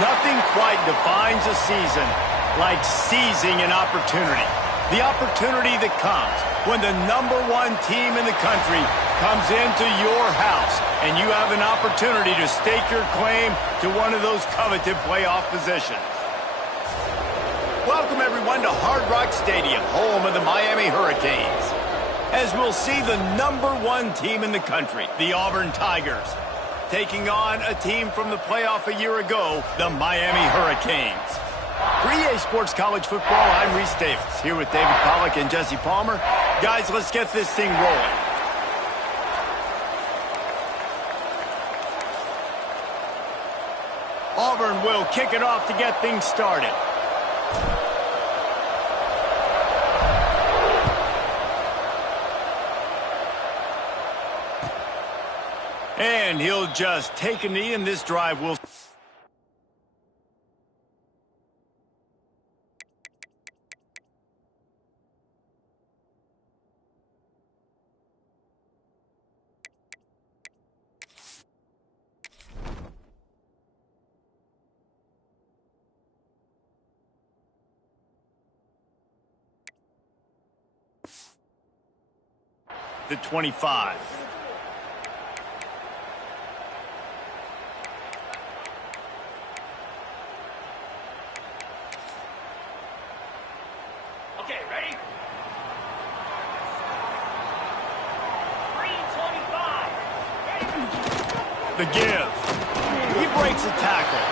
Nothing quite defines a season like seizing an opportunity. The opportunity that comes when the #1 team in the country comes into your house and you have an opportunity to stake your claim to one of those coveted playoff positions. Welcome, everyone, to Hard Rock Stadium, home of the Miami Hurricanes, as we'll see the #1 team in the country, the Auburn Tigers, taking on a team from the playoff a year ago, the Miami Hurricanes. For EA Sports College Football, I'm Reese Davis, here with David Pollack and Jesse Palmer. Guys, let's get this thing rolling. Auburn will kick it off to get things started. And he'll just take a knee, and this drive will... The 25. Okay, ready? 325. The give. He breaks a tackle.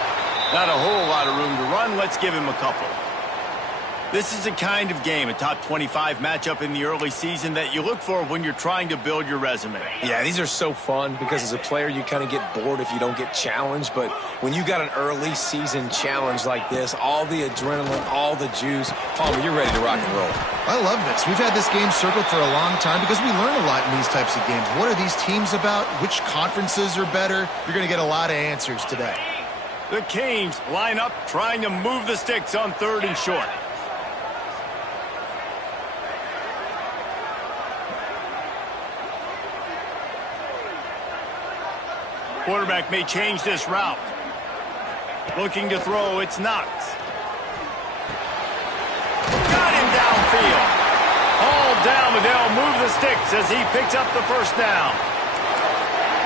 Not a whole lot of room to run. Let's give him a couple. This is the kind of game, a top 25 matchup in the early season, that you look for when you're trying to build your resume. Yeah, these are so fun because as a player, you kind of get bored if you don't get challenged. But when you got an early season challenge like this, all the adrenaline, all the juice, Palmer, you're ready to rock and roll. I love this. We've had this game circled for a long time because we learn a lot in these types of games. What are these teams about? Which conferences are better? You're going to get a lot of answers today. The Canes line up, trying to move the sticks on 3rd and short. Quarterback may change this route. Looking to throw, it's Knox. Got him downfield. All down, but they'll move the sticks as he picks up the first down.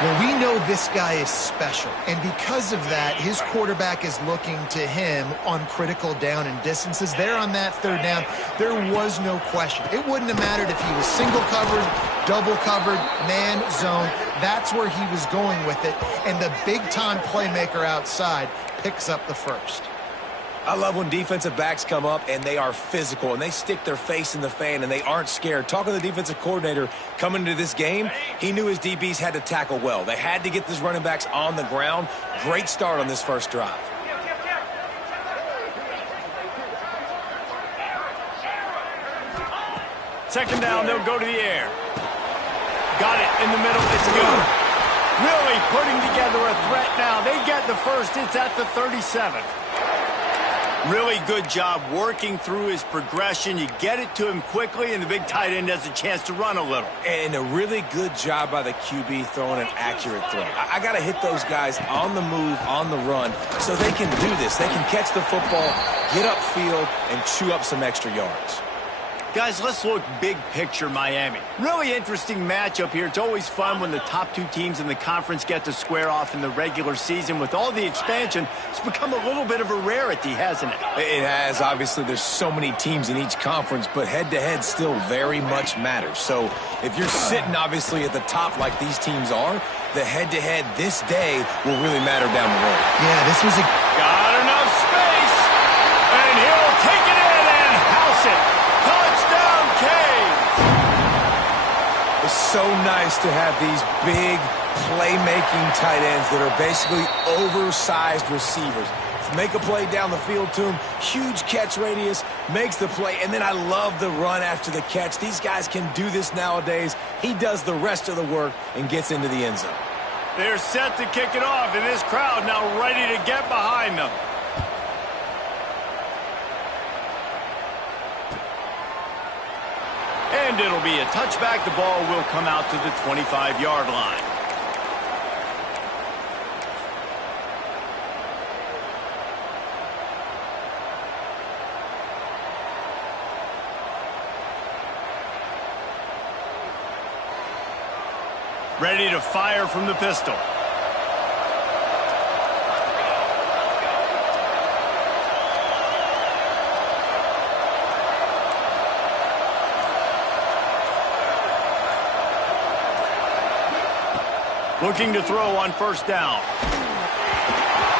Well, we know this guy is special, and because of that, his quarterback is looking to him on critical down and distances. There on that 3rd down, there was no question. It wouldn't have mattered if he was single covered, double covered, man, zone. That's where he was going with it, and the big-time playmaker outside picks up the first. I love when defensive backs come up and they are physical and they stick their face in the fan and they aren't scared. Talking to the defensive coordinator coming into this game, he knew his DBs had to tackle well. They had to get these running backs on the ground. Great start on this first drive. Second down, they'll go to the air. Got it in the middle. It's good. Really putting together a threat now. They get the first. It's at the 37. Really good job working through his progression. You get it to him quickly, and the big tight end has a chance to run a little. And a really good job by the QB throwing an accurate throw. I got to hit those guys on the move, on the run, so they can do this. They can catch the football, get upfield, and chew up some extra yards. Guys, let's look big picture Miami. Really interesting matchup here. It's always fun when the top 2 teams in the conference get to square off in the regular season. With all the expansion, it's become a little bit of a rarity, hasn't it? It has. Obviously, there's so many teams in each conference, but head-to-head still very much matters. So if you're sitting, obviously, at the top like these teams are, the head-to-head this day will really matter down the road. Yeah, this was a... Got enough space, and he'll take it in and house it. Touchdown, Canes! It's so nice to have these big playmaking tight ends that are basically oversized receivers. Make a play down the field to him, huge catch radius, makes the play, and then I love the run after the catch. These guys can do this nowadays. He does the rest of the work and gets into the end zone. They're set to kick it off, and this crowd now ready to get behind them. And it'll be a touchback. The ball will come out to the 25-yard line. Ready to fire from the pistol. Looking to throw on first down.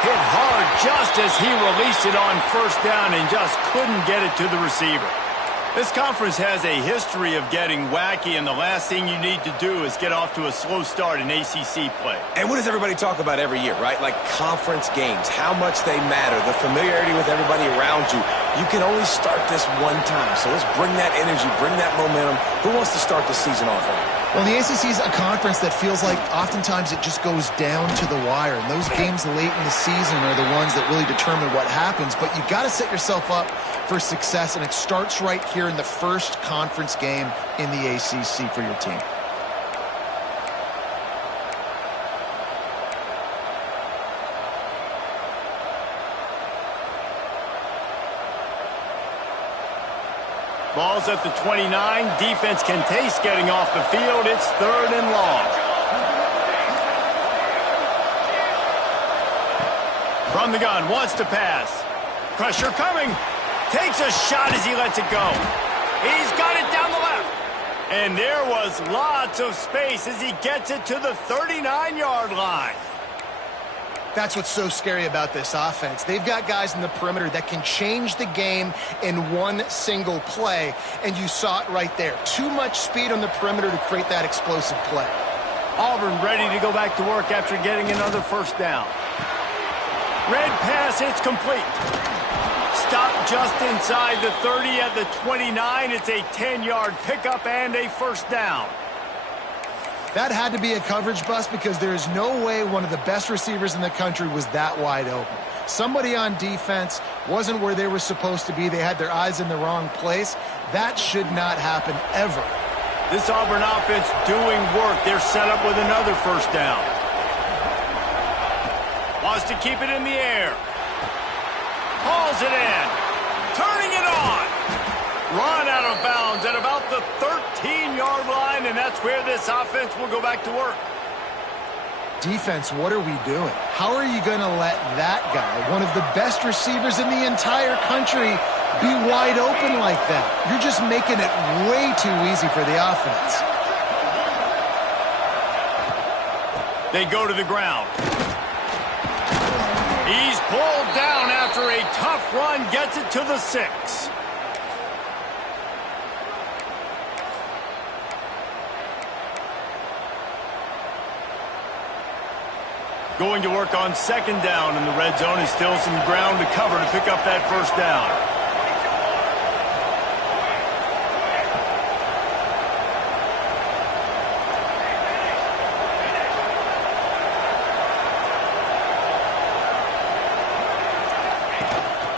Hit hard just as he released it on first down and just couldn't get it to the receiver. This conference has a history of getting wacky, and the last thing you need to do is get off to a slow start in ACC play. And what does everybody talk about every year, right? Like conference games, how much they matter, the familiarity with everybody around you. You can only start this one time, so let's bring that energy, bring that momentum. Who wants to start the season off right? Well, the ACC is a conference that feels like oftentimes it just goes down to the wire. And those games late in the season are the ones that really determine what happens. But you've got to set yourself up for success, and it starts right here in the first conference game in the ACC for your team. Ball's at the 29. Defense can taste getting off the field. It's 3rd and long. From the gun, wants to pass. Pressure coming. Takes a shot as he lets it go. He's got it down the left. And there was lots of space as he gets it to the 39-yard line. That's what's so scary about this offense. They've got guys in the perimeter that can change the game in one single play, and you saw it right there. Too much speed on the perimeter to create that explosive play. Auburn ready to go back to work after getting another first down. Red pass, it's complete. Stop just inside the 30 at the 29. It's a 10-yard pickup and a first down. That had to be a coverage bust because there is no way one of the best receivers in the country was that wide open. Somebody on defense wasn't where they were supposed to be. They had their eyes in the wrong place. That should not happen ever. This Auburn offense doing work. They're set up with another first down. Wants to keep it in the air. Hauls it in. Turning it on. Run out of bounds at about the 13-yard line, and that's where this offense will go back to work. Defense, what are we doing? How are you going to let that guy, one of the best receivers in the entire country, be wide open like that? You're just making it way too easy for the offense. They go to the ground. He's pulled down after a tough run, gets it to the 6. Going to work on second down in the red zone. Is still some ground to cover to pick up that first down.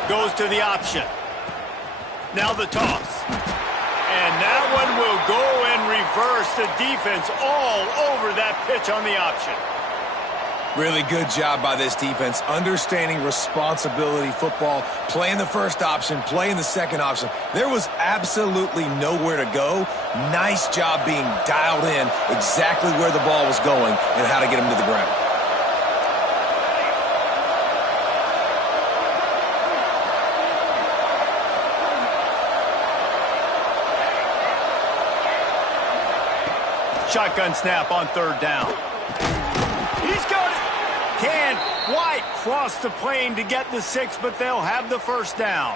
Goes to the option. Now the toss. And that one will go in reverse. The defense all over that pitch on the option. Really good job by this defense, understanding responsibility football, playing the first option, playing the second option. There was absolutely nowhere to go. Nice job being dialed in exactly where the ball was going and how to get him to the ground. Shotgun snap on third down. He's got it. Can White cross the plane to get the 6, but they'll have the first down.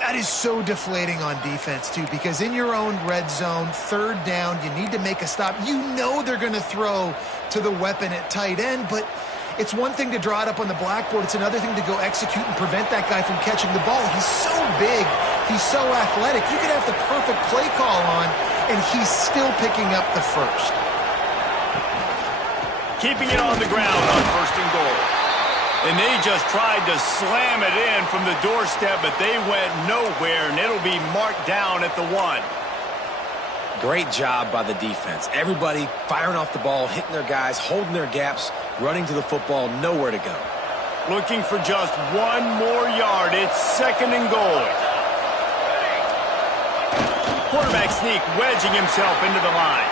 That is so deflating on defense, too, because in your own red zone, third down, you need to make a stop. You know they're going to throw to the weapon at tight end, but it's one thing to draw it up on the blackboard. It's another thing to go execute and prevent that guy from catching the ball. He's so big. He's so athletic. You could have the perfect play call on, and he's still picking up the first. Keeping it on the ground on first and goal. And they just tried to slam it in from the doorstep, but they went nowhere, and it'll be marked down at the 1. Great job by the defense. Everybody firing off the ball, hitting their guys, holding their gaps, running to the football, nowhere to go. Looking for just 1 more yard. It's second and goal. Quarterback sneak, wedging himself into the line.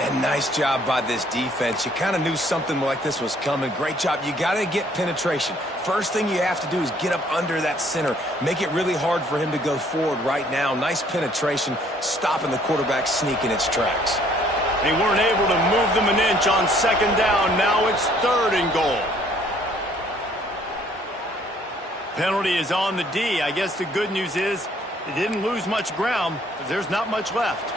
And nice job by this defense. You kind of knew something like this was coming. Great job. You got to get penetration. First thing you have to do is get up under that center. Make it really hard for him to go forward right now. Nice penetration, stopping the quarterback sneak in its tracks. They weren't able to move them an inch on second down. Now it's 3rd and goal. Penalty is on the D. I guess the good news is it didn't lose much ground, but there's not much left.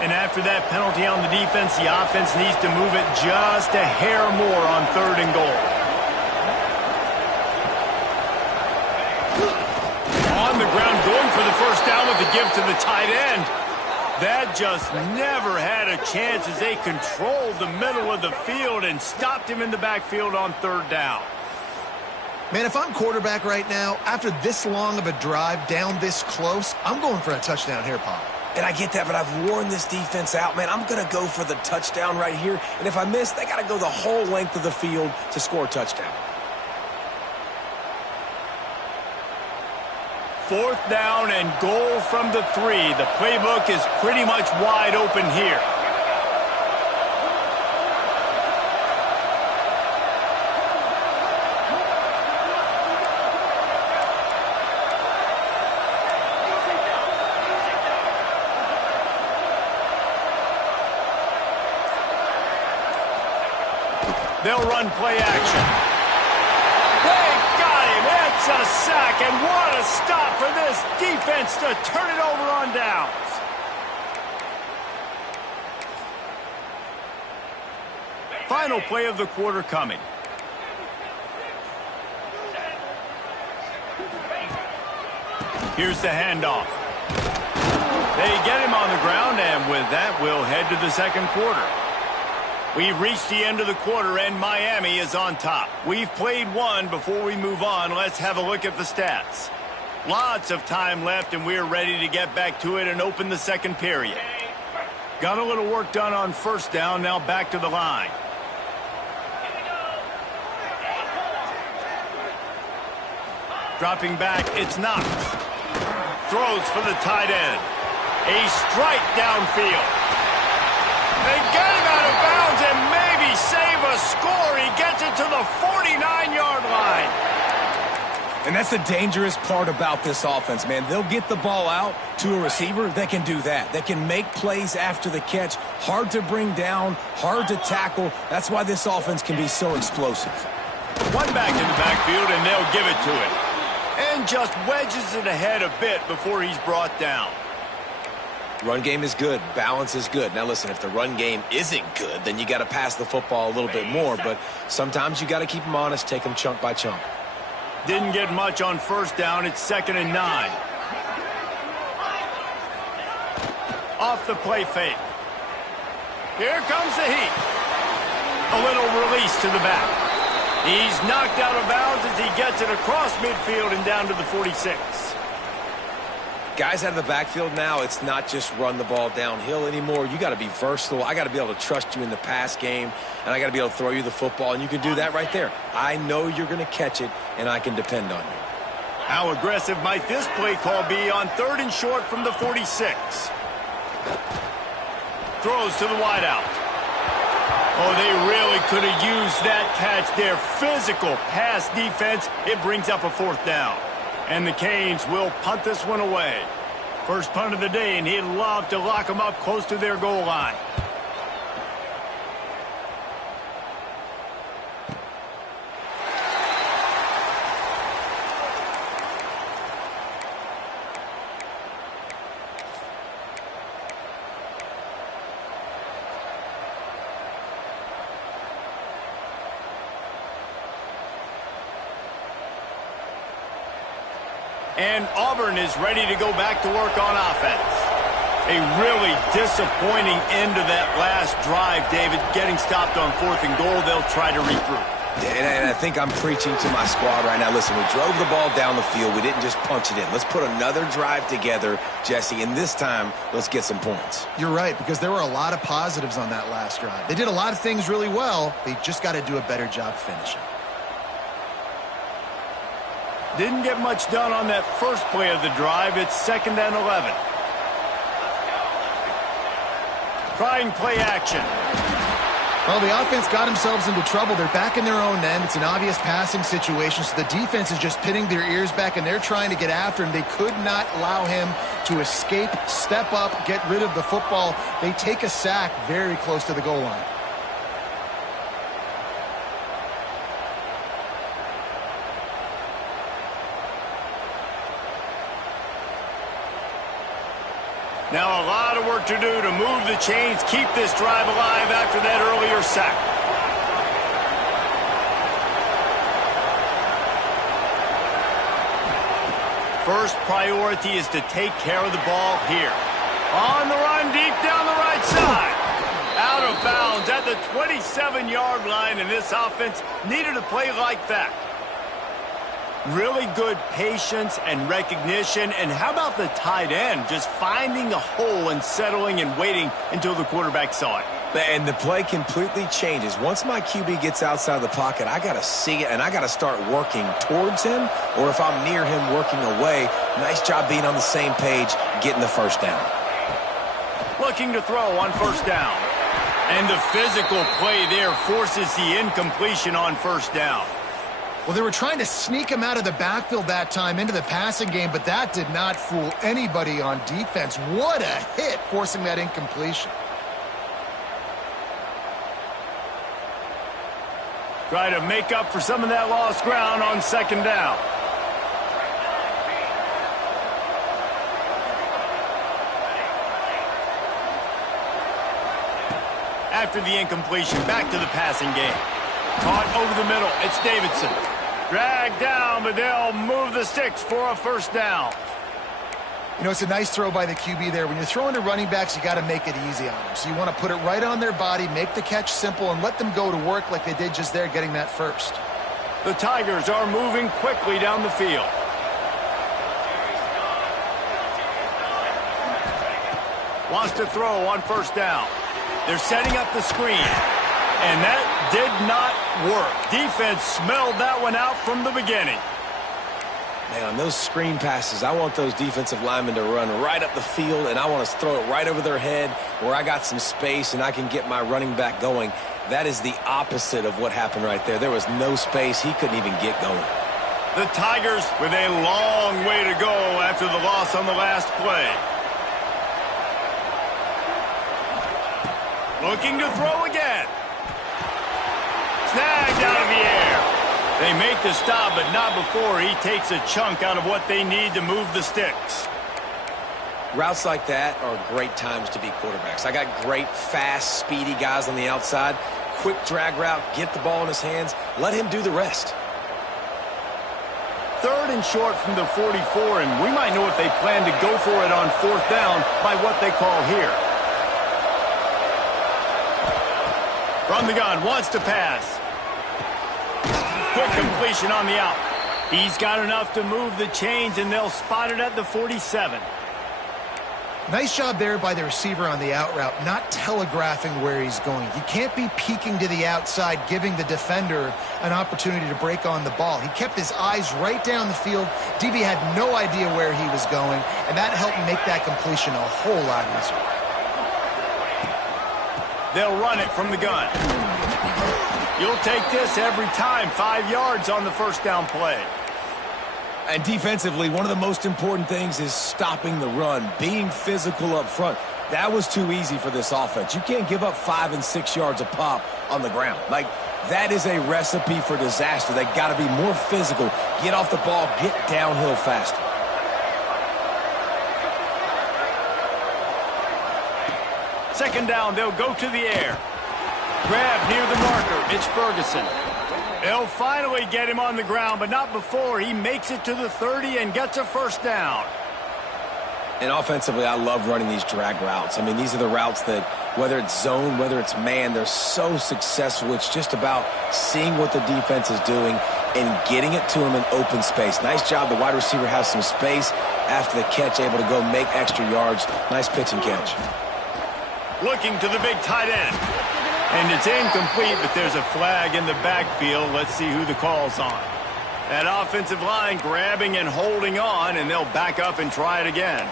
And after that penalty on the defense, the offense needs to move it just a hair more on 3rd and goal. On the ground, going for the first down with the give to the tight end. That just never had a chance as they controlled the middle of the field and stopped him in the backfield on 3rd down. Man, if I'm quarterback right now, after this long of a drive down this close, I'm going for a touchdown here, Pop. And I get that, but I've worn this defense out, man. I'm going to go for the touchdown right here. And if I miss, they got to go the whole length of the field to score a touchdown. 4th down and goal from the 3. The playbook is pretty much wide open here. They'll run play action. They got him. It's a sack, and what a stop for this defense to turn it over on downs. Final play of the quarter coming. Here's the handoff. They get him on the ground, and with that, we'll head to the second quarter. We've reached the end of the quarter, and Miami is on top. We've played one. Before we move on, let's have a look at the stats. Lots of time left, and we're ready to get back to it and open the second period. Got a little work done on first down, now back to the line. Dropping back, it's Knox. Throws for the tight end. A strike downfield. They get him out of bounds and maybe save a score. He gets it to the 49-yard line. And that's the dangerous part about this offense, man. They'll get the ball out to a receiver that can do that. That can make plays after the catch. Hard to bring down, hard to tackle. That's why this offense can be so explosive. One back in the backfield, and they'll give it to him. And just wedges it ahead a bit before he's brought down. Run game is good. Balance is good. Now, listen, if the run game isn't good, then you got to pass the football a little bit more. But sometimes you got to keep them honest, take them chunk by chunk. Didn't get much on first down. It's 2nd and 9. Off the play fake. Here comes the heat. A little release to the back. He's knocked out of bounds as he gets it across midfield and down to the 46. Guys out of the backfield now, it's not just run the ball downhill anymore. You got to be versatile. I got to be able to trust you in the pass game, and I got to be able to throw you the football, and you can do that right there. I know you're going to catch it, and I can depend on you. How aggressive might this play call be on 3rd and short from the 46? Throws to the wideout. Oh, they really could have used that catch there. Physical pass defense. It brings up a 4th down. And the Canes will punt this one away. First punt of the day, and he'd love to lock them up close to their goal line. And Auburn is ready to go back to work on offense. A really disappointing end to that last drive, David. Getting stopped on 4th and goal, they'll try to regroup. And I think I'm preaching to my squad right now. Listen, we drove the ball down the field. We didn't just punch it in. Let's put another drive together, Jesse, and this time, let's get some points. You're right, because there were a lot of positives on that last drive. They did a lot of things really well. They just got to do a better job finishing. Didn't get much done on that first play of the drive. It's 2nd and 11. trying play action. Well, the offense got themselves into trouble. They're back in their own end. It's an obvious passing situation, so the defense is just pinning their ears back, and they're trying to get after him. They could not allow him to escape, step up, get rid of the football. They take a sack very close to the goal line. Now a lot of work to do to move the chains, keep this drive alive after that earlier sack. First priority is to take care of the ball here. On the run, deep down the right side. Out of bounds at the 27-yard line, and this offense needed a play like that. Really good patience and recognition. And how about the tight end just finding the hole and settling and waiting until the quarterback saw it? And the play completely changes. Once my QB gets outside the pocket, I got to see it, and I got to start working towards him, or if I'm near him, working away. Nice job being on the same page, getting the first down. Looking to throw on first down. And the physical play there forces the incompletion on first down. Well, they were trying to sneak him out of the backfield that time into the passing game, but that did not fool anybody on defense. What a hit, forcing that incompletion. Try to make up for some of that lost ground on second down. After the incompletion, back to the passing game. Caught over the middle. It's Davidson. Dragged down, but they'll move the sticks for a first down. You know, it's a nice throw by the QB there. When you're throwing to running backs, you got to make it easy on them. So you want to put it right on their body, make the catch simple, and let them go to work like they did just there, getting that first. The Tigers are moving quickly down the field. Wants to throw on first down. They're setting up the screen. And that did not work. Defense smelled that one out from the beginning. Man, on those screen passes, I want those defensive linemen to run right up the field, and I want to throw it right over their head where I got some space and I can get my running back going. That is the opposite of what happened right there. There was no space. He couldn't even get going. The Tigers with a long way to go after the loss on the last play. Looking to throw again. Snagged out of the air. They make the stop, but not before he takes a chunk out of what they need to move the sticks. Routes like that are great times to be quarterbacks. I got great, fast, speedy guys on the outside. Quick drag route, get the ball in his hands, let him do the rest. Third and short from the 44, and we might know if they plan to go for it on fourth down by what they call here. From the gun, wants to pass. Quick completion on the out. He's got enough to move the chains, and they'll spot it at the 47. Nice job there by the receiver on the out route, not telegraphing where he's going. You can't be peeking to the outside, giving the defender an opportunity to break on the ball. He kept his eyes right down the field. DB had no idea where he was going, and that helped make that completion a whole lot easier. They'll run it from the gun. You'll take this every time. 5 yards on the first down play. And defensively, one of the most important things is stopping the run, being physical up front. That was too easy for this offense. You can't give up 5 and 6 yards a pop on the ground. Like, that is a recipe for disaster. They got to be more physical, get off the ball, get downhill faster. Second down, they'll go to the air. Grab near the marker. It's Ferguson. They'll finally get him on the ground, but not before he makes it to the 30 and gets a first down. And offensively, I love running these drag routes. I mean, these are the routes that, whether it's zone, whether it's man, they're so successful. It's just about seeing what the defense is doing and getting it to him in open space. Nice job. The wide receiver has some space after the catch, able to go make extra yards. Nice pitch and catch. Looking to the big tight end. And it's incomplete, but there's a flag in the backfield. Let's see who the call's on. That offensive line grabbing and holding on, and they'll back up and try it again.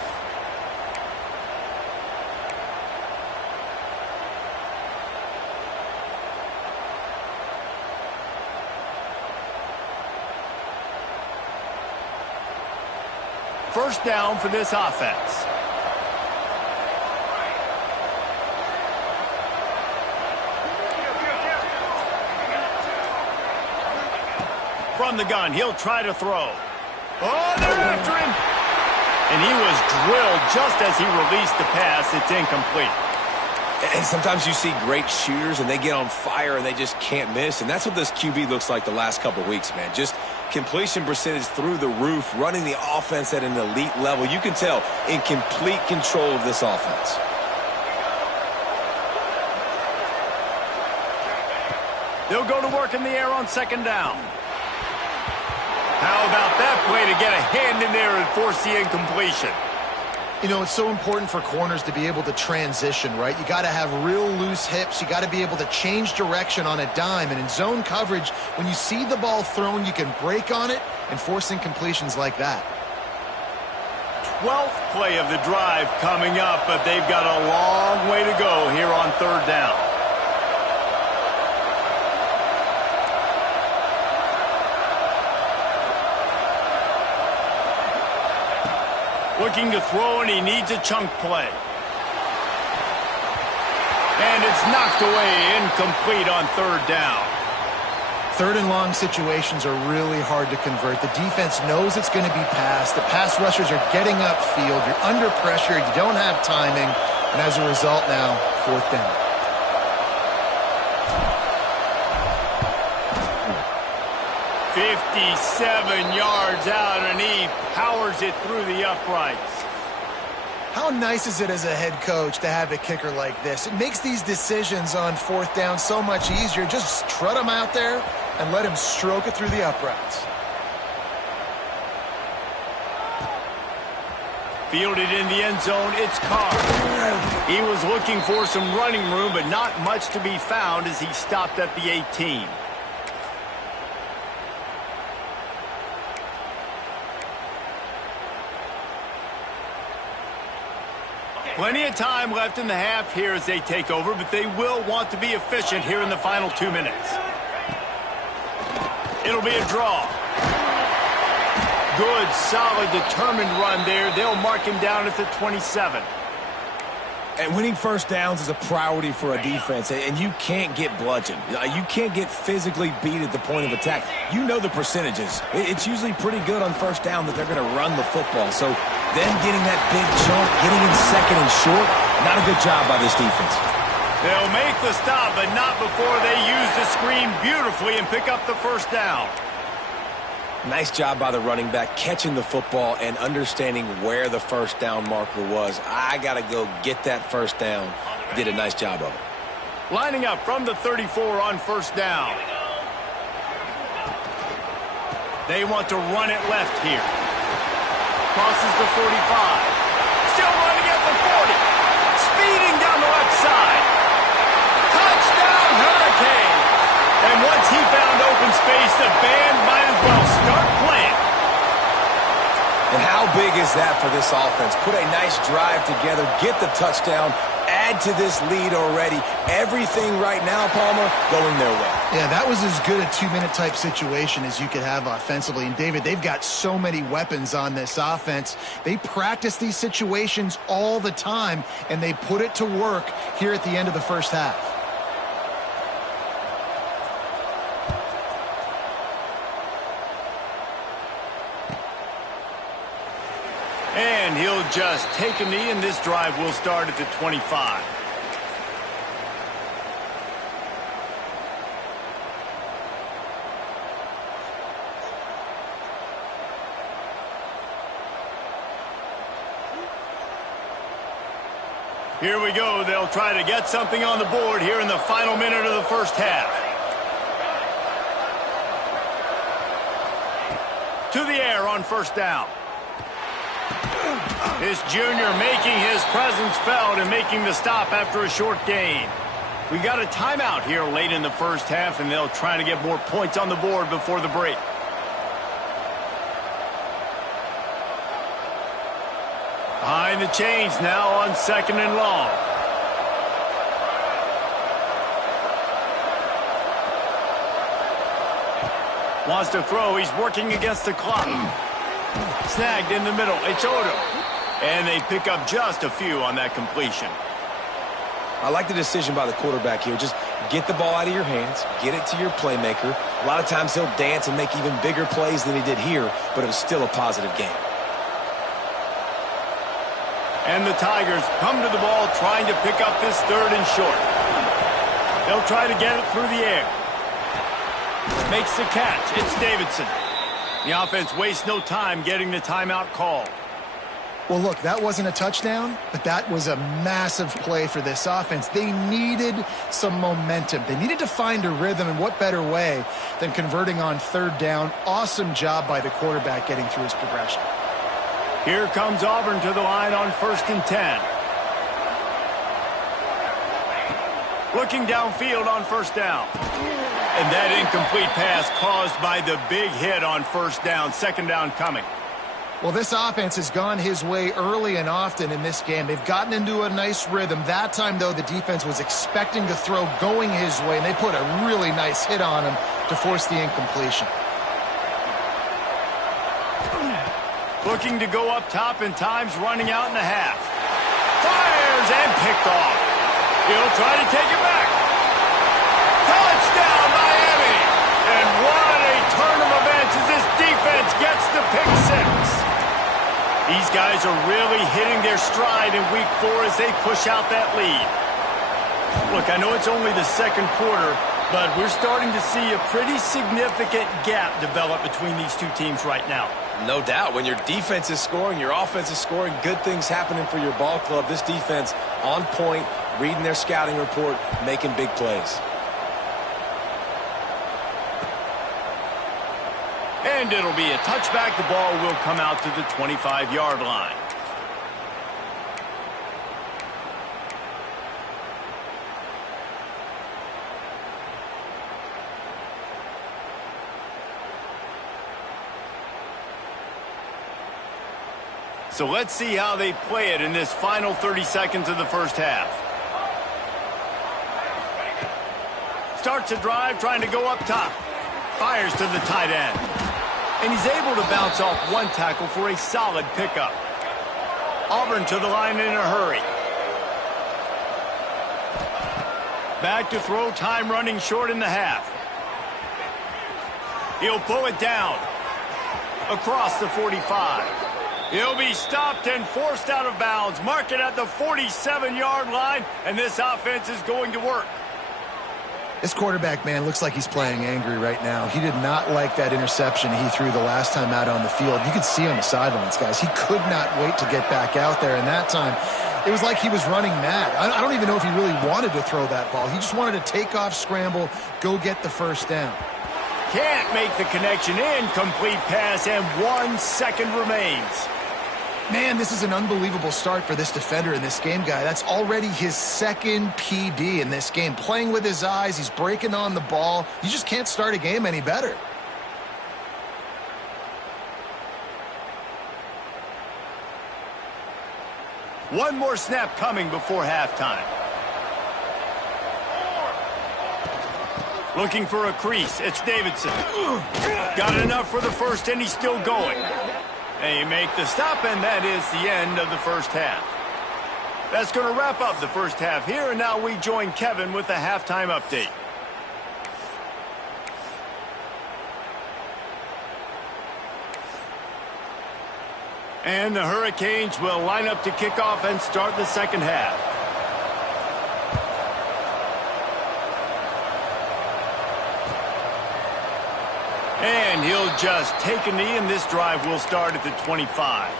First down for this offense. From the gun, he'll try to throw. Oh, they're after him. And he was drilled just as he released the pass. It's incomplete. And sometimes you see great shooters, and they get on fire, and they just can't miss. And that's what this QB looks like the last couple of weeks, man. Just completion percentage through the roof, running the offense at an elite level. You can tell in complete control of this offense. They'll go to work in the air on second down. How about that play to get a hand in there and force the incompletion? You know, it's so important for corners to be able to transition, right? You got to have real loose hips. You got to be able to change direction on a dime. And in zone coverage, when you see the ball thrown, you can break on it and force incompletions like that. 12th play of the drive coming up, but they've got a long way to go here on third down. Looking to throw, and he needs a chunk play. And it's knocked away, incomplete on third down. Third and long situations are really hard to convert. The defense knows it's going to be passed. The pass rushers are getting upfield. You're under pressure. You don't have timing. And as a result now, fourth down. "57 yards out, and he powers it through the uprights." How nice is it as a head coach to have a kicker like this? It makes these decisions on fourth down so much easier. Just trot him out there and let him stroke it through the uprights. Fielded in the end zone, it's Carr. He was looking for some running room, but not much to be found as he stopped at the 18. Plenty of time left in the half here as they take over, but they will want to be efficient here in the final 2 minutes. It'll be a draw. Good, solid, determined run there. They'll mark him down at the 27. And winning first downs is a priority for a defense, and you can't get bludgeoned. You can't get physically beat at the point of attack. You know the percentages. It's usually pretty good on first down that they're going to run the football. So them getting that big chunk, getting in second and short, not a good job by this defense. They'll make the stop, but not before they use the screen beautifully and pick up the first down. Nice job by the running back, catching the football and understanding where the first down marker was. I got to go get that first down. Did a nice job of it. Lining up from the 34 on first down. They want to run it left here. Crosses the 45. Still running at the 40. Speeding down the left side. Touchdown, Hurricane. And once he found open space, the band might as well start playing. And how big is that for this offense? Put a nice drive together, get the touchdown, add to this lead already. Everything right now, Palmer, going their way. Yeah, that was as good a 2-minute type situation as you could have offensively. And, David, they've got so many weapons on this offense. They practice these situations all the time, and they put it to work here at the end of the first half. And he'll just take a knee, and this drive will start at the 25. Here we go. They'll try to get something on the board here in the final minute of the first half. To the air on first down. This junior making his presence felt and making the stop after a short gain. We got a timeout here late in the first half, and they'll try to get more points on the board before the break. Behind the chains now on second and long. Wants to throw. He's working against the clock. Snagged in the middle. It's Odom. And they pick up just a few on that completion. I like the decision by the quarterback here. Just get the ball out of your hands, get it to your playmaker. A lot of times he'll dance and make even bigger plays than he did here, but it was still a positive game. And the Tigers come to the ball trying to pick up this third and short. They'll try to get it through the air. Makes the catch. It's Davidson. The offense wastes no time getting the timeout called. Well, look, that wasn't a touchdown, but that was a massive play for this offense. They needed some momentum. They needed to find a rhythm, and what better way than converting on third down. Awesome job by the quarterback getting through his progression. Here comes Auburn to the line on 1st and 10. Looking downfield on first down. And that incomplete pass caused by the big hit on first down. Second down coming. Well, this offense has gone his way early and often in this game. They've gotten into a nice rhythm. That time, though, the defense was expecting to throw going his way, and they put a really nice hit on him to force the incompletion. Looking to go up top, and time's running out in the half. Fires and picked off. He'll try to take it back. Touchdown, Miami! And what a turn of events as this defense gets the pick six. These guys are really hitting their stride in week 4 as they push out that lead. Look, I know it's only the second quarter, but we're starting to see a pretty significant gap develop between these two teams right now. No doubt. When your defense is scoring, your offense is scoring, good things happening for your ball club. This defense on point, reading their scouting report, making big plays. And it'll be a touchback. The ball will come out to the 25-yard line. So let's see how they play it in this final 30 seconds of the first half. Starts a drive trying to go up top. Fires to the tight end. And he's able to bounce off one tackle for a solid pickup. Auburn to the line in a hurry. Back to throw, time running short in the half. He'll pull it down. Across the 45. He'll be stopped and forced out of bounds. Mark it at the 47-yard line, and this offense is going to work. This quarterback, man, looks like he's playing angry right now. He did not like that interception he threw the last time out on the field. You could see on the sidelines, guys. He could not wait to get back out there, and that time it was like he was running mad. I don't even know if he really wanted to throw that ball. He just wanted to take off, scramble, go get the first down. Can't make the connection. Incomplete pass, and 1 second remains. Man, this is an unbelievable start for this defender in this game, guy. That's already his second PD in this game. Playing with his eyes, he's breaking on the ball. You just can't start a game any better. One more snap coming before halftime. Looking for a crease. It's Davidson. Got enough for the first, and he's still going. They make the stop, and that is the end of the first half. That's going to wrap up the first half here, and now we join Kevin with the halftime update. And the Hurricanes will line up to kick off and start the second half. And he'll just take a knee, and this drive will start at the 25.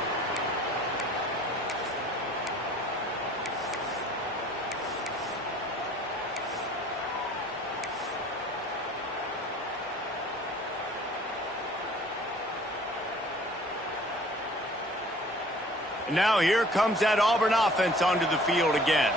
And now here comes that Auburn offense onto the field again.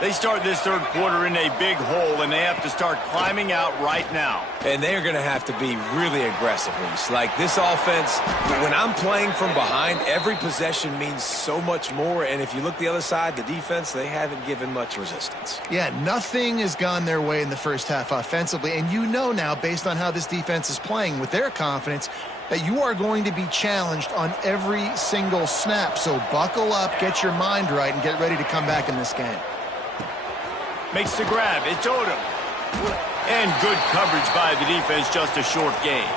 They start this third quarter in a big hole, and they have to start climbing out right now. And they're going to have to be really aggressive, Reese. Like this offense, when I'm playing from behind, every possession means so much more. And if you look the other side, the defense, they haven't given much resistance. Yeah, nothing has gone their way in the first half offensively. And you know now, based on how this defense is playing with their confidence, that you are going to be challenged on every single snap. So buckle up, get your mind right, and get ready to come back in this game. Makes the grab. It's Odom. And good coverage by the defense, just a short gain.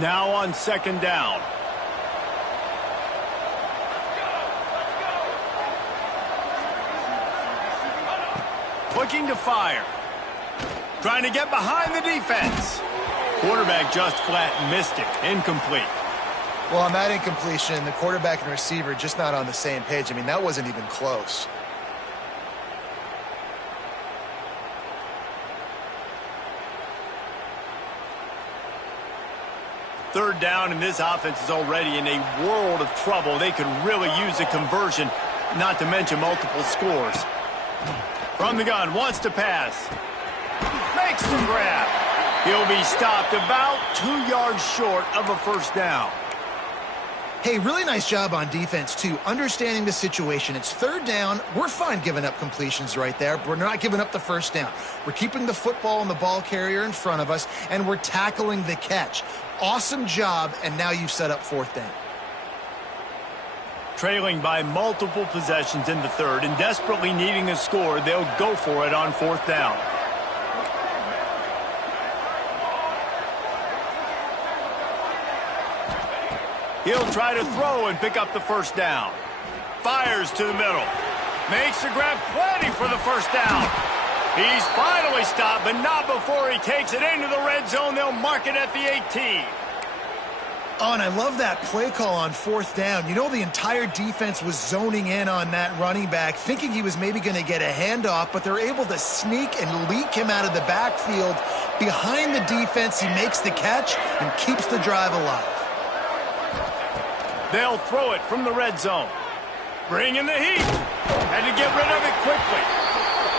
Now on second down. Looking to fire. Trying to get behind the defense. Quarterback just flat missed it. Incomplete. Well, on that incompletion, the quarterback and receiver just not on the same page. I mean, that wasn't even close. Third down, and this offense is already in a world of trouble. They could really use a conversion, not to mention multiple scores. From the gun, wants to pass. Makes the grab. He'll be stopped about 2 yards short of a first down. Hey, really nice job on defense, too, understanding the situation. It's third down. We're fine giving up completions right there, but we're not giving up the first down. We're keeping the football and the ball carrier in front of us, and we're tackling the catch. Awesome job, and now you've set up fourth down. Trailing by multiple possessions in the third and desperately needing a score, they'll go for it on fourth down. He'll try to throw and pick up the first down. Fires to the middle. Makes the grab, plenty for the first down. He's finally stopped, but not before he takes it into the red zone. They'll mark it at the 18. Oh, and I love that play call on fourth down. You know, the entire defense was zoning in on that running back, thinking he was maybe going to get a handoff, but they're able to sneak and leak him out of the backfield. Behind the defense, he makes the catch and keeps the drive alive. They'll throw it from the red zone. Bring in the heat. Had to get rid of it quickly.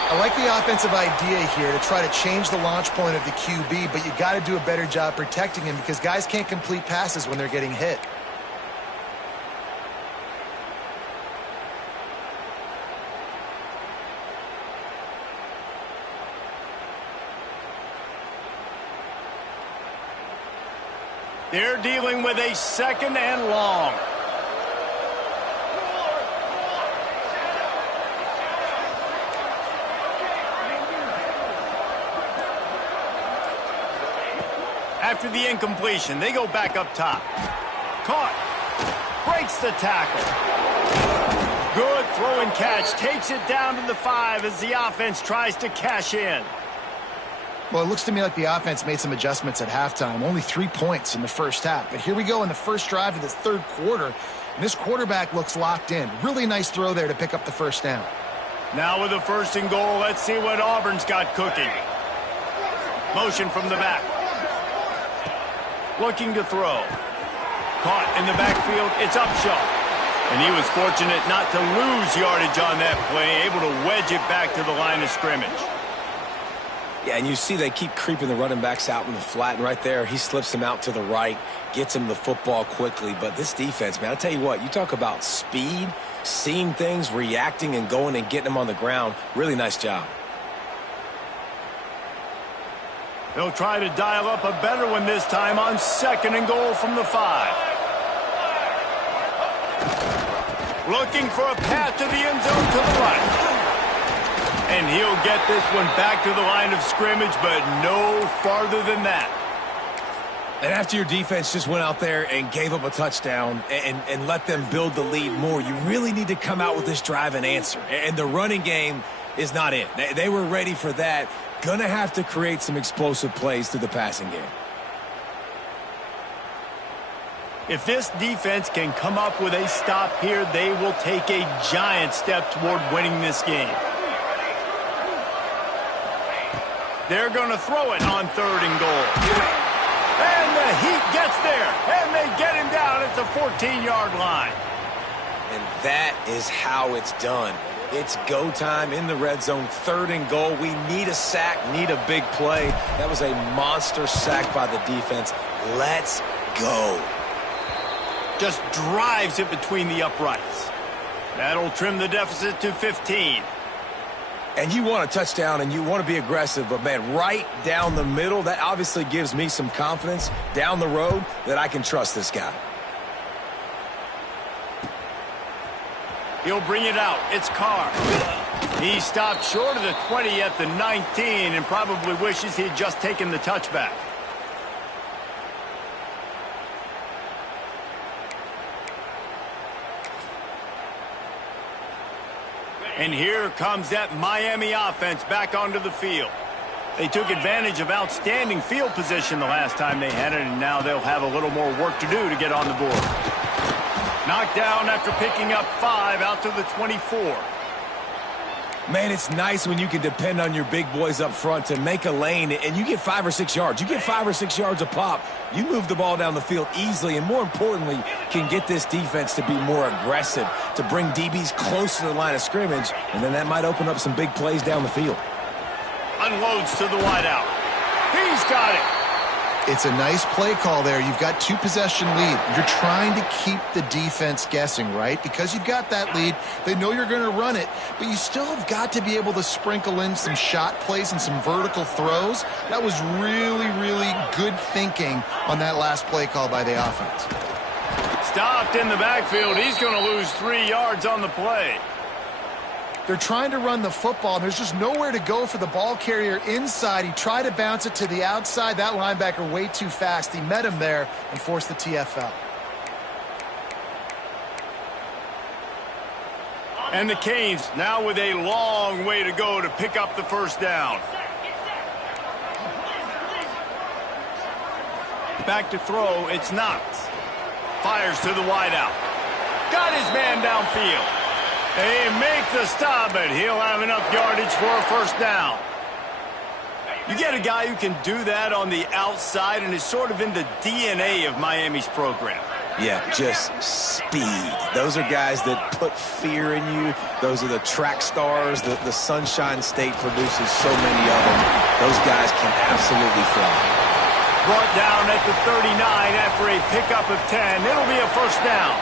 I like the offensive idea here to try to change the launch point of the QB, but you got to do a better job protecting him because guys can't complete passes when they're getting hit. They're dealing with a second and long. After the incompletion, they go back up top. Caught. Breaks the tackle. Good throw and catch. Takes it down to the 5 as the offense tries to cash in. Well, it looks to me like the offense made some adjustments at halftime. Only 3 points in the first half. But here we go in the first drive of this third quarter. And this quarterback looks locked in. Really nice throw there to pick up the first down. Now with the first and goal, let's see what Auburn's got cooking. Motion from the back. Looking to throw. Caught in the backfield. It's Upshaw. And he was fortunate not to lose yardage on that play, able to wedge it back to the line of scrimmage. Yeah, and you see they keep creeping the running backs out in the flat, and right there, he slips them out to the right, gets him the football quickly. But this defense, man, I'll tell you what, you talk about speed, seeing things, reacting, and going and getting them on the ground. Really nice job. They'll try to dial up a better one this time on second and goal from the 5. Looking for a path to the end zone to the right. And he'll get this one back to the line of scrimmage, but no farther than that. And after your defense just went out there and gave up a touchdown and let them build the lead more, you really need to come out with this drive and answer. And the running game is not it. They were ready for that. Gonna have to create some explosive plays through the passing game. If this defense can come up with a stop here, they will take a giant step toward winning this game. They're going to throw it on third and goal. And the Heat gets there, and they get him down at the 14-yard line. And that is how it's done. It's go time in the red zone, third and goal. We need a sack, need a big play. That was a monster sack by the defense. Let's go. Just drives it between the uprights. That'll trim the deficit to 15. And you want a touchdown and you want to be aggressive, but, man, right down the middle, that obviously gives me some confidence down the road that I can trust this guy. He'll bring it out. It's Carr. He stopped short of the 20 at the 19 and probably wishes he had just taken the touchback. And here comes that Miami offense back onto the field. They took advantage of outstanding field position the last time they had it, and now they'll have a little more work to do to get on the board. Knocked down after picking up 5 out to the 24. Man, it's nice when you can depend on your big boys up front to make a lane, and you get 5 or 6 yards. You get 5 or 6 yards a pop, you move the ball down the field easily, and more importantly, can get this defense to be more aggressive, to bring DBs close to the line of scrimmage, and then that might open up some big plays down the field. Unloads to the wideout. He's got it. It's a nice play call there. You've got 2-possession lead. You're trying to keep the defense guessing, right? Because you've got that lead, they know you're going to run it, but you still have got to be able to sprinkle in some shot plays and some vertical throws. That was really, really good thinking on that last play call by the offense. Stopped in the backfield. He's going to lose 3 yards on the play. They're trying to run the football, and there's just nowhere to go for the ball carrier inside. He tried to bounce it to the outside. That linebacker way too fast. He met him there and forced the TFL. And the Canes now with a long way to go to pick up the first down. Back to throw, it's Knox. Fires to the wideout. Got his man downfield. They make the stop, but he'll have enough yardage for a first down. You get a guy who can do that on the outside and is sort of in the DNA of Miami's program. Yeah, just speed. Those are guys that put fear in you. Those are the track stars. The Sunshine State produces so many of them. Those guys can absolutely fly. Brought down at the 39 after a pickup of 10. It'll be a first down.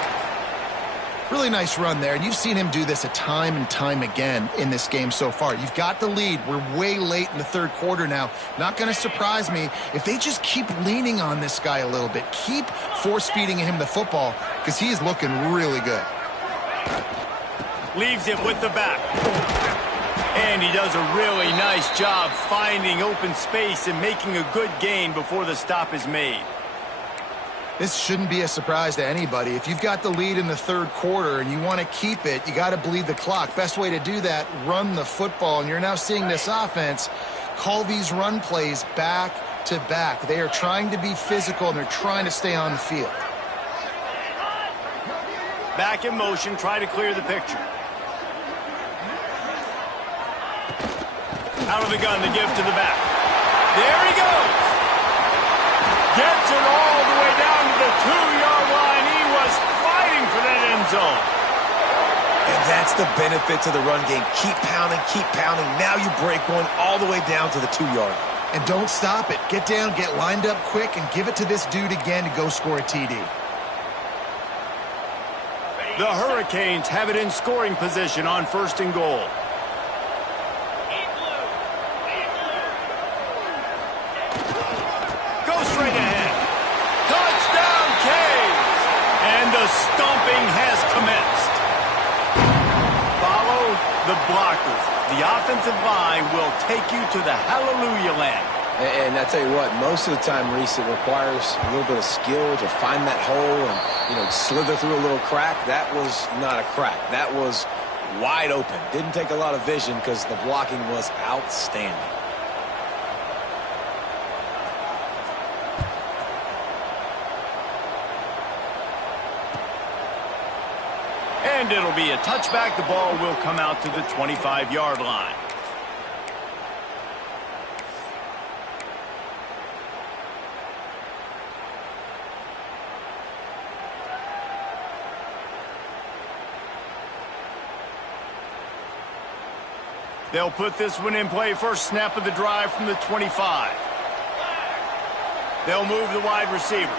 Really nice run there, and you've seen him do this a time and time again in this game so far. You've got the lead. We're way late in the third quarter now. Not going to surprise me if they just keep leaning on this guy a little bit. Keep force-feeding him the football because he is looking really good. Leaves it with the back. And he does a really nice job finding open space and making a good gain before the stop is made. This shouldn't be a surprise to anybody. If you've got the lead in the third quarter and you want to keep it, you got to bleed the clock. Best way to do that, run the football. And you're now seeing this offense call these run plays back to back. They are trying to be physical, and they're trying to stay on the field. Back in motion, try to clear the picture. Out of the gun, the give to the back. There he goes. Gets it all the way down to the 2-yard line. He was fighting for that end zone. And that's the benefit to the run game. Keep pounding, keep pounding. Now you break one all the way down to the 2-yard. And don't stop it. Get down, get lined up quick, and give it to this dude again to go score a TD. The Hurricanes have it in scoring position on 1st and goal. Straight ahead. Touchdown, Canes! And the stomping has commenced. Follow the blockers. The offensive line will take you to the hallelujah land. And I tell you what, most of the time, Reese, it requires a little bit of skill to find that hole and, slither through a little crack. That was not a crack. That was wide open. Didn't take a lot of vision because the blocking was outstanding. And it'll be a touchback. The ball will come out to the 25-yard line. They'll put this one in play. First snap of the drive from the 25. They'll move the wide receiver.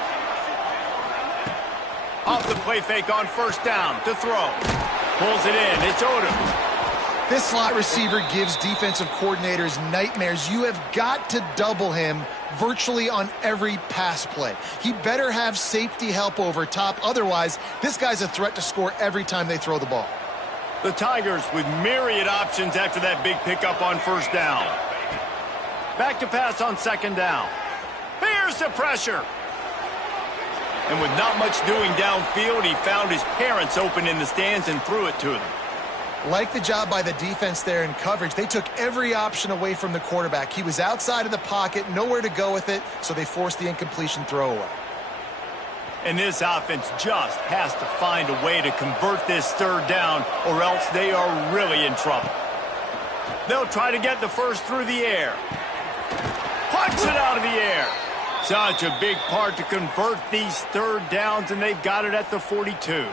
Off the play fake on 1st down to throw. Pulls it in. It's Odom. This slot receiver gives defensive coordinators nightmares. You have got to double him virtually on every pass play. He better have safety help over top. Otherwise, this guy's a threat to score every time they throw the ball. The Tigers with myriad options after that big pickup on first down. Back to pass on second down. Here's the pressure. And with not much doing downfield, he found his parents open in the stands and threw it to them. Like the job by the defense there in coverage. They took every option away from the quarterback. He was outside of the pocket, nowhere to go with it, so they forced the incompletion throwaway. And this offense just has to find a way to convert this third down, or else they are really in trouble. They'll try to get the first through the air. Punch it out of the air. Such a big part to convert these third downs, and they've got it at the 42.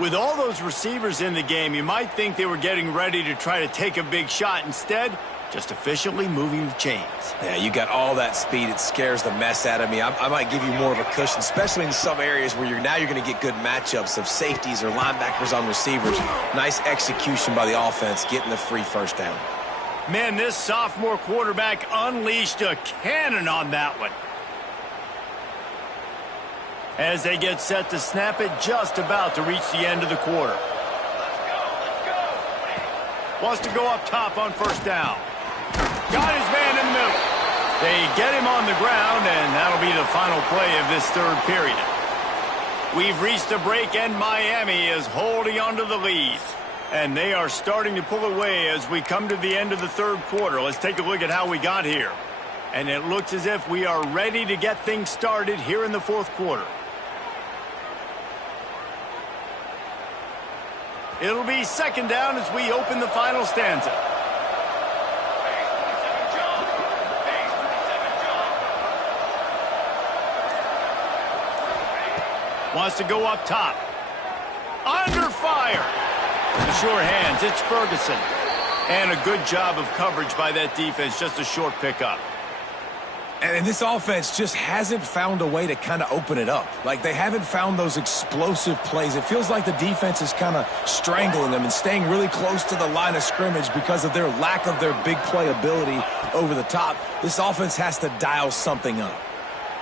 With all those receivers in the game, you might think they were getting ready to try to take a big shot. Instead, just efficiently moving the chains. Yeah, you got all that speed. It scares the mess out of me. I might give you more of a cushion, especially in some areas where you're going to get good matchups of safeties or linebackers on receivers. Nice execution by the offense, getting the free first down. Man, this sophomore quarterback unleashed a cannon on that one. As they get set to snap it, just about to reach the end of the quarter. Wants to go up top on first down. Got his man in the middle. They get him on the ground, and that'll be the final play of this third period. We've reached a break, and Miami is holding on to the lead. And they are starting to pull away as we come to the end of the third quarter. Let's take a look at how we got here. And it looks as if we are ready to get things started here in the fourth quarter. It'll be second down as we open the final stanza. Wants to go up top. Under fire. The sure hands, it's Ferguson. And a good job of coverage by that defense, just a short pickup. And this offense just hasn't found a way to kind of open it up. Like, they haven't found those explosive plays. It feels like the defense is kind of strangling them and staying really close to the line of scrimmage because of their lack of their big play ability over the top. This offense has to dial something up.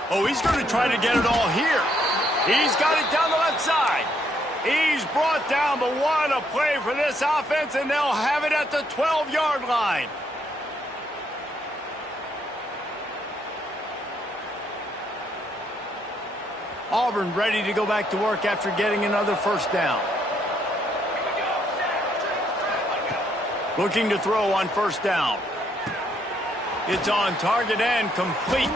Oh, he's going to try to get it all here. He's got it down the left side. He's brought down, but what a play for this offense, and they'll have it at the 12-yard line. Auburn ready to go back to work after getting another first down. Looking to throw on first down. It's on target and complete.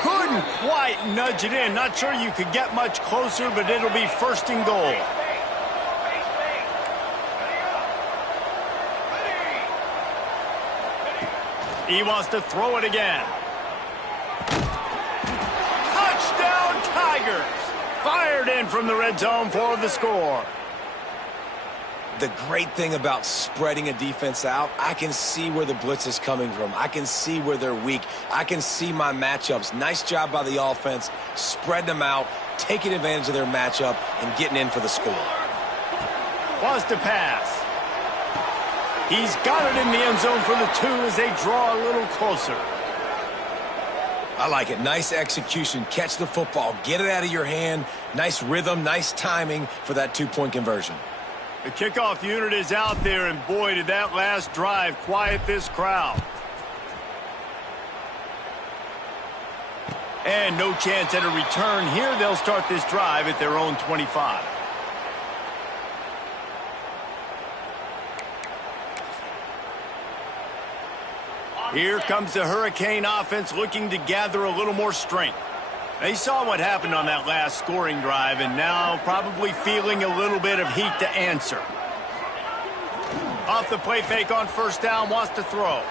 Couldn't quite nudge it in. Not sure you could get much closer, but it'll be first and goal. He wants to throw it again. Touchdown, Tigers! Fired in from the red zone for the score. The great thing about spreading a defense out, I can see where the blitz is coming from. I can see where they're weak. I can see my matchups. Nice job by the offense, spreading them out, taking advantage of their matchup, and getting in for the score. Wants to pass. He's got it in the end zone for the 2 as they draw a little closer. I like it. Nice execution. Catch the football. Get it out of your hand. Nice rhythm, nice timing for that 2-point conversion. The kickoff unit is out there, and boy, did that last drive quiet this crowd. And no chance at a return here. They'll start this drive at their own 25. Here comes the Hurricane offense looking to gather a little more strength. They saw what happened on that last scoring drive, and now probably feeling a little bit of heat to answer. Off the play fake on first down, wants to throw.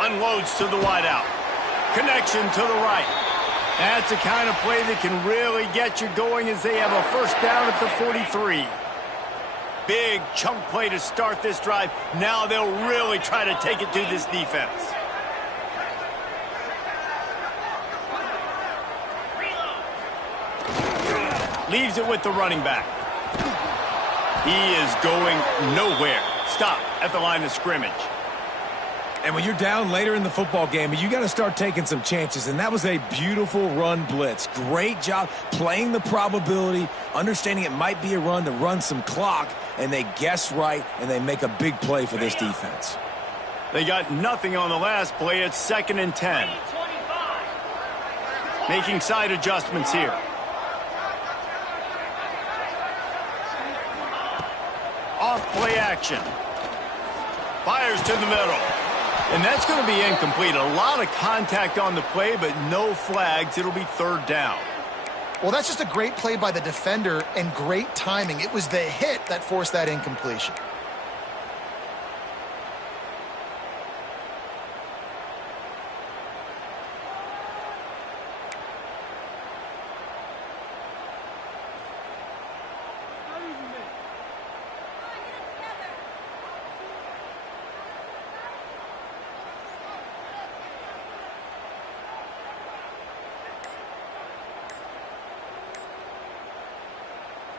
Unloads to the wideout. Connection to the right. That's the kind of play that can really get you going as they have a first down at the 43. Big chunk play to start this drive. Now they'll really try to take it to this defense. Leaves it with the running back. He is going nowhere. Stop at the line of scrimmage. And when you're down later in the football game, you got to start taking some chances. And that was a beautiful run blitz. Great job playing the probability, understanding it might be a run to run some clock, and they guess right, and they make a big play for this defense. They got nothing on the last play. It's 2nd and 10. Making side adjustments here. Off play action. Fires to the middle. And that's going to be incomplete. A lot of contact on the play, but no flags. It'll be 3rd down. Well, that's just a great play by the defender and great timing. It was the hit that forced that incompletion.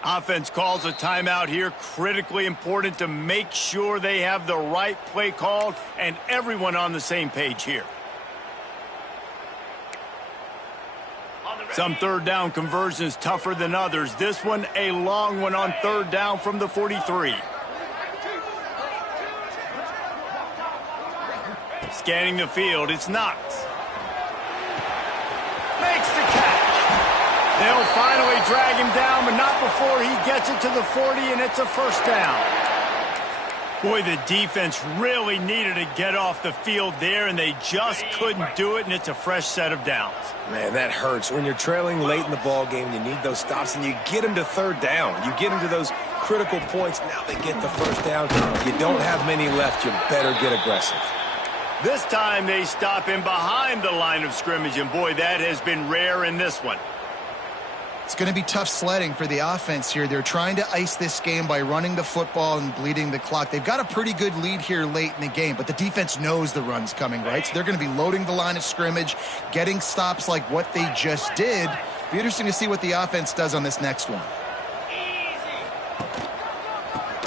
Offense calls a timeout here. Critically important to make sure they have the right play called and everyone on the same page here. Some 3rd down conversions tougher than others. This one a long one on 3rd down from the 43. Scanning the field, it's Knox. Makes the catch. They'll finally drag him down, but not before he gets it to the 40, and it's a 1st down. Boy, the defense really needed to get off the field there, and they just couldn't do it, and it's a fresh set of downs. Man, that hurts. When you're trailing late in the ball game, you need those stops, and you get them to 3rd down. You get them to those critical points. Now they get the 1st down. You don't have many left. You better get aggressive. This time they stop him behind the line of scrimmage, and boy, that has been rare in this one. It's going to be tough sledding for the offense here. They're trying to ice this game by running the football and bleeding the clock. They've got a pretty good lead here late in the game, but the defense knows the run's coming, right? So they're going to be loading the line of scrimmage, getting stops like what they just did. Be interesting to see what the offense does on this next one.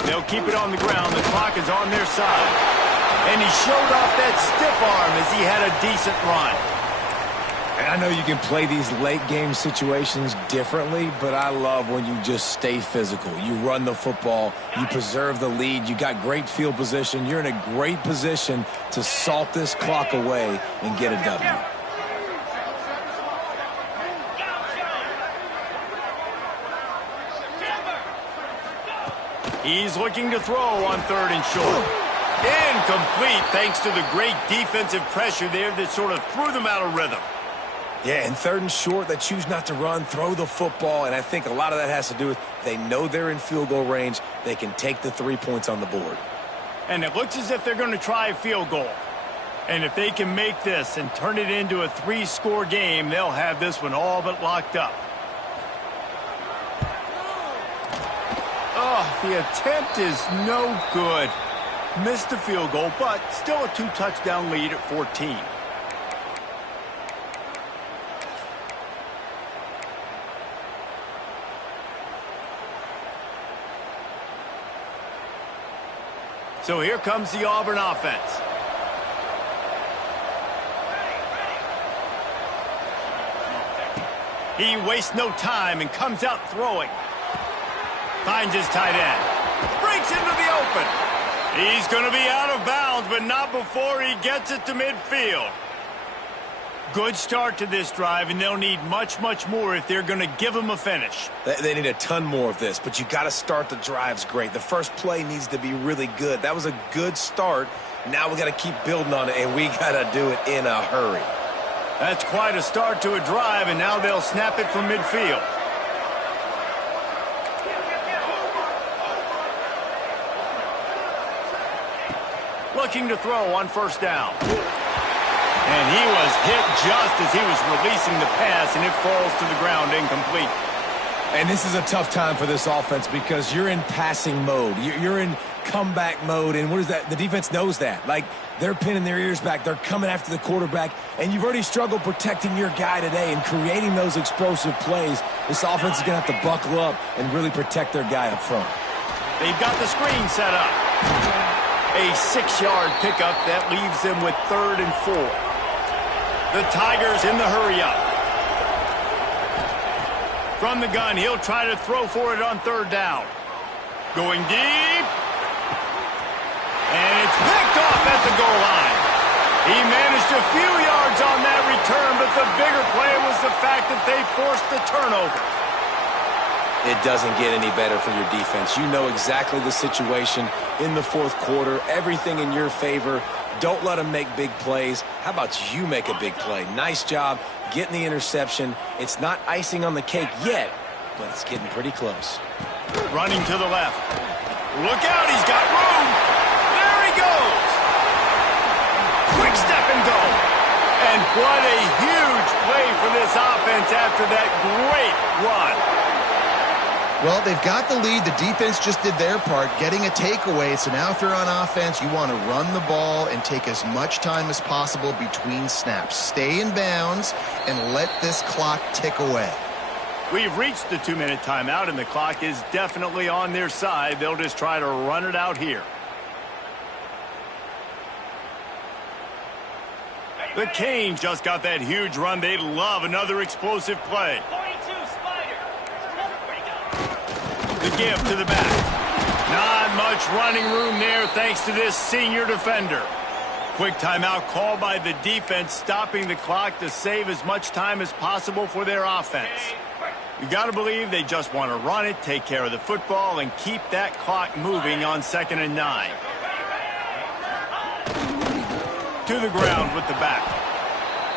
They'll keep it on the ground. The clock is on their side. And he showed off that stiff arm as he had a decent run. And I know you can play these late-game situations differently, but I love when you just stay physical. You run the football, you preserve the lead, you got great field position. You're in a great position to salt this clock away and get a W. He's looking to throw on 3rd and short. Incomplete thanks to the great defensive pressure there that sort of threw them out of rhythm. Yeah, and 3rd and short, they choose not to run, throw the football, and I think a lot of that has to do with they know they're in field goal range. They can take the 3 points on the board. And it looks as if they're going to try a field goal. And if they can make this and turn it into a 3-score game, they'll have this one all but locked up. Oh, the attempt is no good. Missed the field goal, but still a 2-touchdown lead at 14. So here comes the Auburn offense. He wastes no time and comes out throwing. Finds his tight end. Breaks into the open. He's going to be out of bounds, but not before he gets it to midfield. Good start to this drive, and they'll need much, much more if they're going to give him a finish. They need a ton more of this, but you got to start the drives great. The first play needs to be really good. That was a good start. Now we got to keep building on it, and we got to do it in a hurry. That's quite a start to a drive, and now they'll snap it from midfield. Looking to throw on 1st down. And he was hit just as he was releasing the pass, and it falls to the ground incomplete. And this is a tough time for this offense because you're in passing mode. You're in comeback mode, and what is that? The defense knows that. Like, they're pinning their ears back. They're coming after the quarterback, and you've already struggled protecting your guy today and creating those explosive plays. This offense is going to have to buckle up and really protect their guy up front. They've got the screen set up. A 6-yard pickup that leaves them with 3rd and 4. The Tigers in the hurry-up. From the gun, he'll try to throw for it on 3rd down. Going deep. And it's picked off at the goal line. He managed a few yards on that return, but the bigger play was the fact that they forced the turnover. It doesn't get any better for your defense. You know exactly the situation in the 4th quarter. Everything in your favor. Don't let them make big plays. How about you make a big play? Nice job getting the interception. It's not icing on the cake yet, but it's getting pretty close. Running to the left. Look out, he's got room. There he goes. Quick step and go. And what a huge play for this offense after that great run. Well, they've got the lead. The defense just did their part, getting a takeaway. So now if you're on offense, you want to run the ball and take as much time as possible between snaps. Stay in bounds and let this clock tick away. We've reached the 2-minute timeout, and the clock is definitely on their side. They'll just try to run it out here. The Canes just got that huge run. They love another explosive play. The give to the back. Not much running room there thanks to this senior defender. Quick timeout called by the defense, stopping the clock to save as much time as possible for their offense. You got to believe they just want to run it, take care of the football, and keep that clock moving on 2nd and 9. To the ground with the back.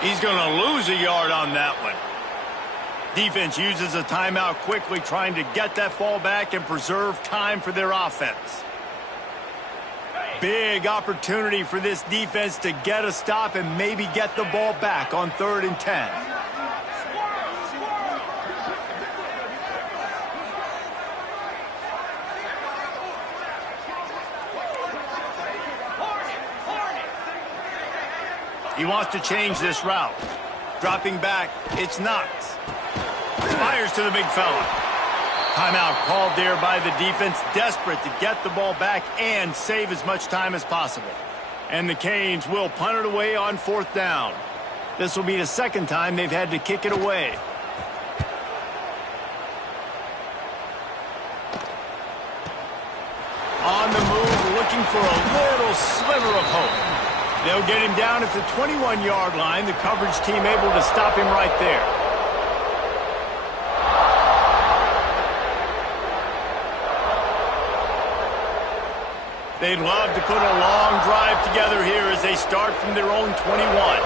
He's going to lose a yard on that one. Defense uses a timeout quickly, trying to get that ball back and preserve time for their offense. Big opportunity for this defense to get a stop and maybe get the ball back on 3rd and 10. He wants to change this route. Dropping back, it's Knox. Fires to the big fella. Timeout called there by the defense, desperate to get the ball back and save as much time as possible. And the Canes will punt it away on 4th down. This will be the 2nd time they've had to kick it away. On the move, looking for a little sliver of hope. They'll get him down at the 21-yard line. The coverage team able to stop him right there. They'd love to put a long drive together here as they start from their own 21.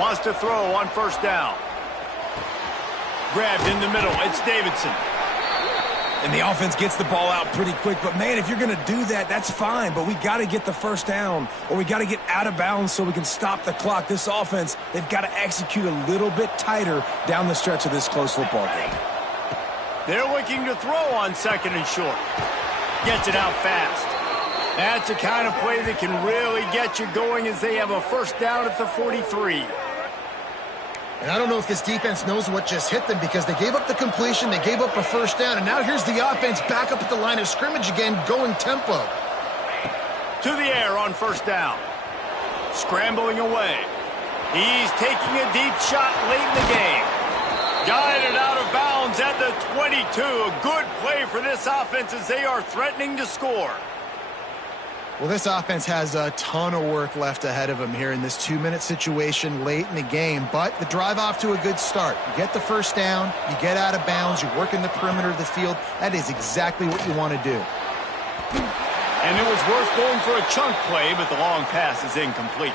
Wants to throw on 1st down. Grabbed in the middle. It's Davidson. And the offense gets the ball out pretty quick. But, man, if you're going to do that, that's fine. But we got to get the 1st down, or we got to get out of bounds so we can stop the clock. This offense, they've got to execute a little bit tighter down the stretch of this close football game. They're looking to throw on 2nd and short. Gets it out fast. That's the kind of play that can really get you going as they have a 1st down at the 43. And I don't know if this defense knows what just hit them, because they gave up the completion, they gave up a 1st down, and now here's the offense back up at the line of scrimmage again, going tempo. To the air on 1st down. Scrambling away. He's taking a deep shot late in the game. Guided out of bounds at the 22. A good play for this offense as they are threatening to score. Well, this offense has a ton of work left ahead of them here in this 2-minute situation late in the game, but the drive off to a good start. You get the 1st down, you get out of bounds, you work in the perimeter of the field. That is exactly what you want to do. And it was worth going for a chunk play, but the long pass is incomplete.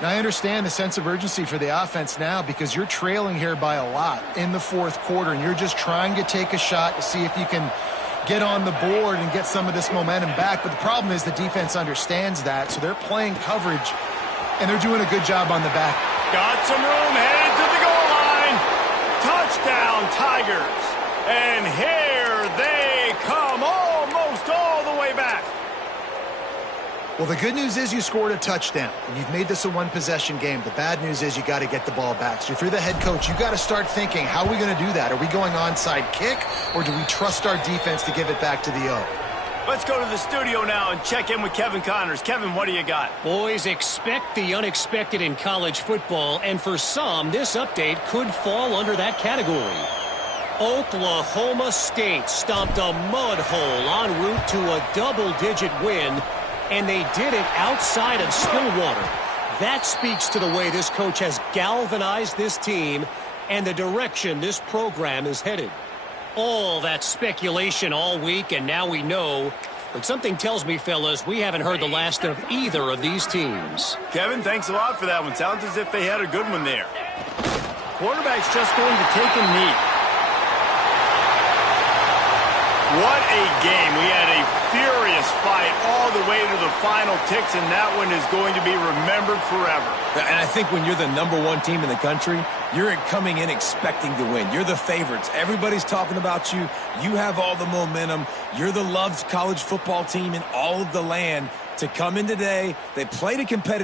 Now, I understand the sense of urgency for the offense now, because you're trailing here by a lot in the 4th quarter, and you're just trying to take a shot to see if you can get on the board and get some of this momentum back. But the problem is the defense understands that, so they're playing coverage, and they're doing a good job on the back. Got some room, headed to the goal line. Touchdown, Tigers. And here they come, almost all the way back. Well, the good news is you scored a touchdown, and you've made this a one-possession game. The bad news is you got to get the ball back. So if you're the head coach, you got to start thinking, how are we going to do that? Are we going onside kick, or do we trust our defense to give it back to the O? Let's go to the studio now and check in with Kevin Connors. Kevin, what do you got? Boys, expect the unexpected in college football, and for some, this update could fall under that category. Oklahoma State stomped a mud hole en route to a double-digit win, and they did it outside of Stillwater. That speaks to the way this coach has galvanized this team and the direction this program is headed. All that speculation all week, and now we know. But something tells me, fellas, we haven't heard the last of either of these teams. Kevin, thanks a lot for that one. Sounds as if they had a good one there. Quarterback's just going to take a knee. What a game. We had a furious fight all the way to the final ticks, and that one is going to be remembered forever. And I think when you're the #1 team in the country, you're coming in expecting to win. You're the favorites. Everybody's talking about you. You have all the momentum. You're the loved college football team in all of the land. To come in today, they played a competitive